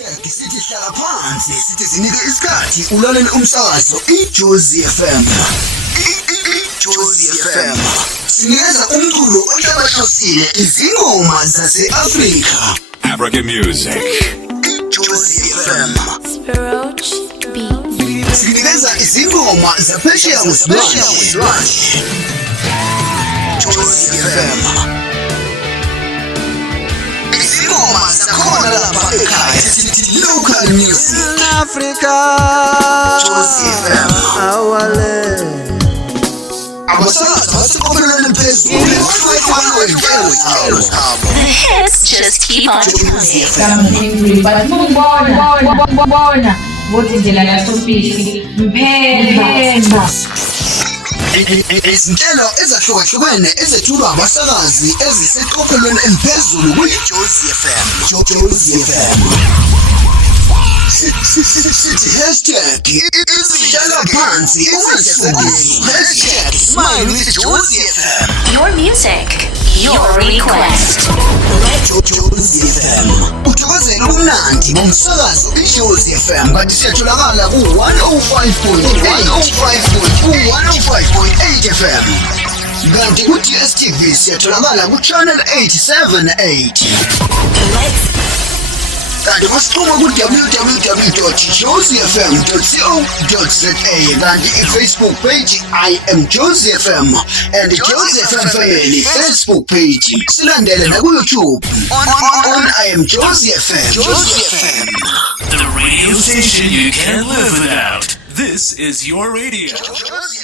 Hashtag sithi hlala phansi sithi zinike isikhathi ulalele umsakazo iJozi FM. iJozi FM. Sinikeza umculo ohlabahlosile izingoma zase-Afrika. African music. iJozi FM. Spiroach Beat. Sinikeza izingoma zaphesheya ngosibani. iJozi FM. Izingoma zakhona lapha ekhaya sithi local music. Africa, Jozi FM. our land. Abasakazi baseqophelweni phezulu. The hits just keep on Jozi coming. FM. Bona ukuthi indlela yasofishi mphemba Izinhlelo ezahlukahlukene ezethulwa abasakazi eziseqophelweni eliphezulu kwiJozi FM. Jozi FM. Sithi hashtag izihlala phansi ungasuki. Hashtag smile with Jozi FM. Your music, your request. Jozi FM. Uthokozela ubumnandi bomsakazo iJozi FM kanti siyatholakala ku-105.8 FM. Kanti ku-DSTV siyatholakala ku-channel 878. Kanti masixhuma ku-www.jozifm.co.za kanti i-Facebook page I am Jozi FM and Jozi FM Family Facebook page. Silandele naku-YouTube on I am Jozi FM. Jozi FM. The radio station you can't live without. This is your radio. Jozi